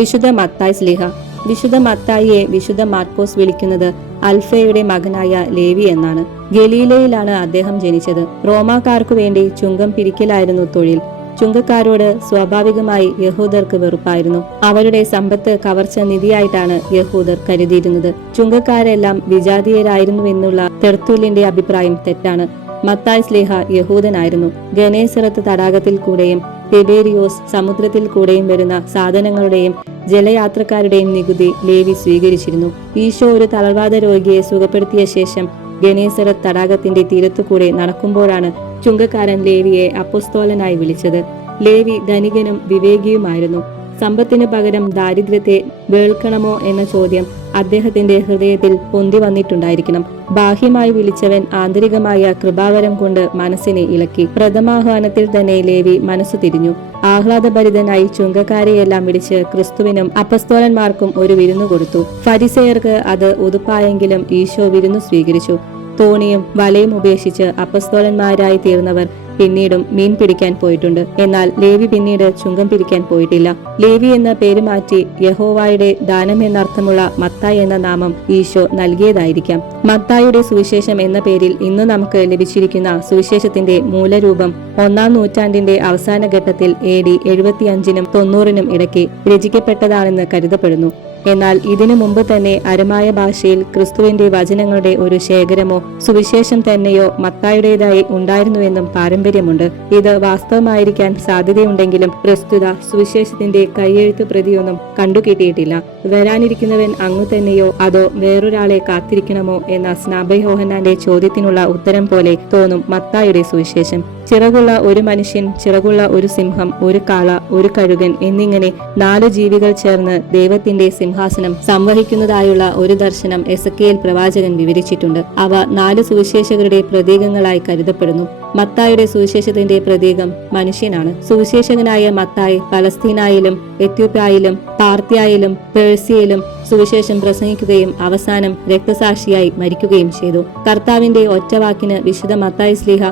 വിശുദ്ധ മത്തായി സ്ലീഹ. വിശുദ്ധ മത്തായിയെ വിശുദ്ധ മാർക്കോസ് വിളിക്കുന്നത് അൽഫയുടെ മകനായ ലേവി എന്നാണ്. ഗലീലയിലാണ് അദ്ദേഹം ജനിച്ചത്. റോമാക്കാർക്കു വേണ്ടി ചുങ്കം പിരിക്കലായിരുന്നു തൊഴിൽ. ചുങ്കക്കാരോട് സ്വാഭാവികമായി യഹൂദർക്ക് വെറുപ്പായിരുന്നു. അവരുടെ സമ്പത്ത് കവർച്ച നിധിയായിട്ടാണ് യഹൂദർ കരുതിയിരുന്നത്. ചുങ്കക്കാരെല്ലാം വിജാതീയരായിരുന്നുവെന്നുള്ള തെർത്തുല്യന്റെ അഭിപ്രായം തെറ്റാണ്. മത്തായി സ്ലീഹ യഹൂദനായിരുന്നു. ഗനേസറത്ത് തടാകത്തിൽ കൂടെയും തിബേരിയോസ് സമുദ്രത്തിൽ കൂടെയും വരുന്ന സാധനങ്ങളുടെയും ജലയാത്രക്കാരുടെയും നികുതി ലേവി സ്വീകരിച്ചിരുന്നു. ഈശോ ഒരു തളർവാദ രോഗിയെ സുഖപ്പെടുത്തിയ ശേഷം ഗനേസറത്ത് തടാകത്തിന്റെ തീരത്തുകൂടെ നടക്കുമ്പോഴാണ് ചുങ്കക്കാരൻ ലേവിയെ അപ്പൊസ്തോലനായി വിളിച്ചത്. ലേവി ധനികനും വിവേകിയുമായിരുന്നു. സമ്പത്തിനു പകരം ദാരിദ്ര്യത്തെ വേൾക്കണമോ എന്ന ചോദ്യം അദ്ദേഹത്തിന്റെ ഹൃദയത്തിൽ പൊന്തി വന്നിട്ടുണ്ടായിരിക്കണം. ബാഹ്യമായി വിളിച്ചവൻ ആന്തരികമായ കൃപാവരം കൊണ്ട് മനസ്സിനെ ഇളക്കി. പ്രഥമാഹ്വാനത്തിൽ തന്നെ ലേവി മനസ്സു തിരിഞ്ഞു. ആഹ്ലാദഭരിതനായി ചുങ്കക്കാരെയെല്ലാം വിളിച്ച് ക്രിസ്തുവിനും അപ്പസ്തോലന്മാർക്കും ഒരു വിരുന്നു കൊടുത്തു. ഫരിസേയർക്ക് അത് ഉതുപ്പായെങ്കിലും ഈശോ വിരുന്നു സ്വീകരിച്ചു. തോണിയും വലയും ഉപേക്ഷിച്ച് അപ്പസ്തോലന്മാരായി തീർന്നവർ പിന്നീടും മീൻ പിടിക്കാൻ പോയിട്ടുണ്ട്. എന്നാൽ ലേവി പിന്നീട് ചുങ്കം പിരിക്കാൻ പോയിട്ടില്ല. ലേവി എന്ന പേര് മാറ്റി യഹോവയുടെ ദാനം എന്നർത്ഥമുള്ള മത്തായി എന്ന നാമം ഈശോ നൽകിയതായിരിക്കാം. മത്തായിയുടെ സുവിശേഷം എന്ന പേരിൽ ഇന്ന് നമുക്ക് ലഭിച്ചിരിക്കുന്ന സുവിശേഷത്തിന്റെ മൂലരൂപം 1-ാം നൂറ്റാണ്ടിന്റെ അവസാന ഘട്ടത്തിൽ AD 75-നും 90-നും ഇടയ്ക്ക് രചിക്കപ്പെട്ടതാണെന്ന് കരുതപ്പെടുന്നു. എന്നാൽ ഇതിനു മുമ്പ് തന്നെ അരമായ ഭാഷയിൽ ക്രിസ്തുവിന്റെ വചനങ്ങളുടെ ഒരു ശേഖരമോ സുവിശേഷം തന്നെയോ മത്തായുടേതായി ഉണ്ടായിരുന്നുവെന്നും പാരമ്പര്യമുണ്ട്. ഇത് വാസ്തവമായിരിക്കാൻ സാധ്യതയുണ്ടെങ്കിലും പ്രസ്തുത സുവിശേഷത്തിന്റെ കൈയെഴുത്ത് പ്രതിയൊന്നും കണ്ടുകിട്ടിയിട്ടില്ല. വരാനിരിക്കുന്നവൻ അങ്ങു തന്നെയോ അതോ വേറൊരാളെ കാത്തിരിക്കണമോ എന്ന സ്നാപക യോഹന്നാന്റെ ചോദ്യത്തിനുള്ള ഉത്തരം പോലെ തോന്നും മത്തായിയുടെ സുവിശേഷം. ചിറകുള്ള ഒരു മനുഷ്യൻ, ചിറകുള്ള ഒരു സിംഹം, ഒരു കാള, ഒരു കഴുകൻ എന്നിങ്ങനെ 4 ജീവികൾ ചേർന്ന് ദൈവത്തിന്റെ സിംഹാസനം സംവഹിക്കുന്നതായുള്ള ഒരു ദർശനം എസെക്കിയേൽ പ്രവാചകൻ വിവരിച്ചിട്ടുണ്ട്. അവ 4 സുവിശേഷകരുടെ പ്രതീകങ്ങളായി കരുതപ്പെടുന്നു. മത്തായിയുടെ സുവിശേഷത്തിന്റെ പ്രതീകം മനുഷ്യനാണ്. സുവിശേഷകനായ മത്തായി പലസ്തീനായിലും എത്യോപ്യയിലും പാർത്യയിലും പേർഷ്യയിലും സുവിശേഷം പ്രസംഗിക്കുകയും അവസാനം രക്തസാക്ഷിയായി മരിക്കുകയും ചെയ്തു. കർത്താവിന്റെ ഒറ്റവാക്കിന് വിശുദ്ധ മത്തായി സ്ലീഹ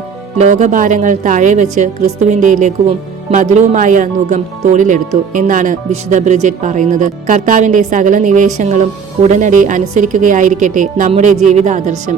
ലോകഭാരങ്ങൾ താഴെ വെച്ച് ക്രിസ്തുവിന്റെ ലഘുവും മധുരവുമായ നുകം തോളിലെടുത്തു എന്നാണ് വിശുദ്ധ ബ്രിജറ്റ് പറയുന്നത്. കർത്താവിന്റെ സകല നിവേശങ്ങളും ഉടനടി അനുസരിക്കുകയായിരിക്കട്ടെ നമ്മുടെ ജീവിതാദർശം.